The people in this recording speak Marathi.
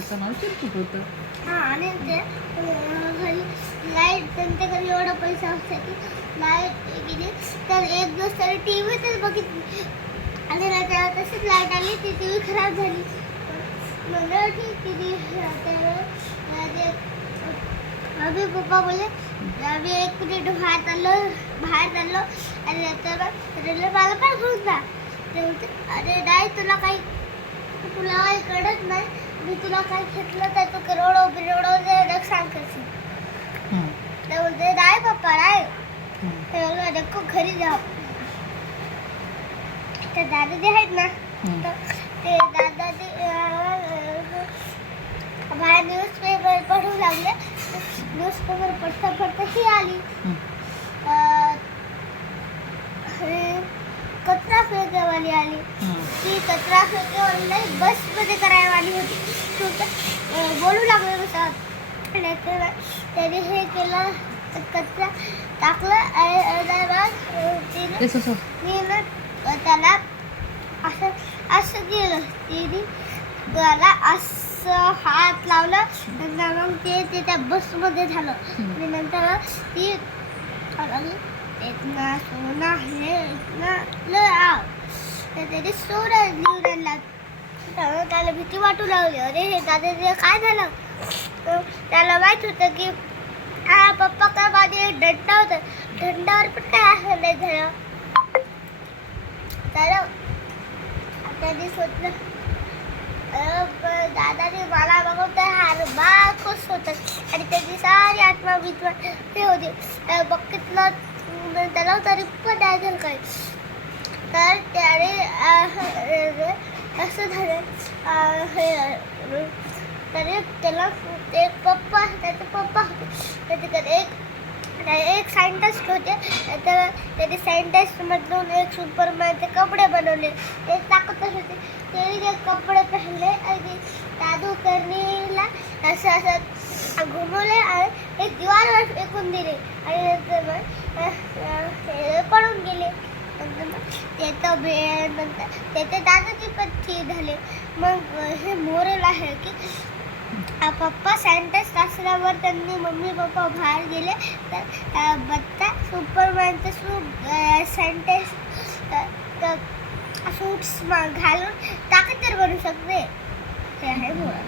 त्याचं मला चिरकुट होतं. हां आणि ते घरी लाईट त्यांच्या घरी एवढा पैसा असतो की लाईट गेली तर एक दिवस तरी टी व्ही तर बघितली आणि त्याला तशीच लाईट आली ती टी व्ही खराब झाली. म्हणलं ठीक टी व्ही अभि पप्पा बोलले आम्ही 1 मिनिट बाहेर चाललो आणि नंतर मला पण घेऊन जा. ते बोलते अरे नाही तुला काही कळत नाही मी तुला काही घेतलं तर तू करोडो नुकसान करशील. ते बोलते नाही पप्पा नाही. ते बोलले नको घरी जाऊ. ते दादाजी आहेत ना तर ते दादाजी बाहेर न्यूजपेपर पढू लागले. न्यूजपेपर पढता ही आली. कचरा फेकेवाली आली. ती कचरा फेकेवाली नाही बसमध्ये करायवाली होती. बोलू लागले त्याने हे केलं कचरा टाकलं मी ना त्याला असं केलं. तिने त्याला असं हात लावलं नंतर मग ते त्या बसमध्ये झालं. आणि नंतर ती इतना सोना है इतना ले आओ तर त्याने सोना लिहून आणला. त्याला भीती वाटू लागली अरे हे दादाजी काय झालं. तर त्याला माहीत होतं की हा पप्पा का माझे दंडा होता दंडावर पण काय असं नाही झालं. तर त्याने सोचलं दादाने मला बघून तर हार बा खुश होतात आणि त्याची सारी आत्मा वित्वा ते होते. बघितलं त्याला तरी पण नाही झालं काही. तर त्याने असं झालं तरी त्याला त्याचे पप्पा होते एक सायंटिस्ट होते. तर त्याने सायंटिस्टमधून एक सुपरमॅनचे कपडे बनवले. ते ताकदच होते. त्याने ते कपडे पहनले आणि जादूकरणीला असं घुमवले आणि एक दिवारवर फेकून दिले आणि नंतर पळून गेले. नंतर त्याचे दादाजी पण ठीक झाले. मग हे मोरल आहे की पप्पा सायंटिस्ट असल्यावर त्यांनी मम्मी पप्पा बाहेर गेले तर बत्ता सुपरमॅनचं सायंटिस्ट सूट्स घालून ताकदवर बनू शकते. हे आहे मोरल.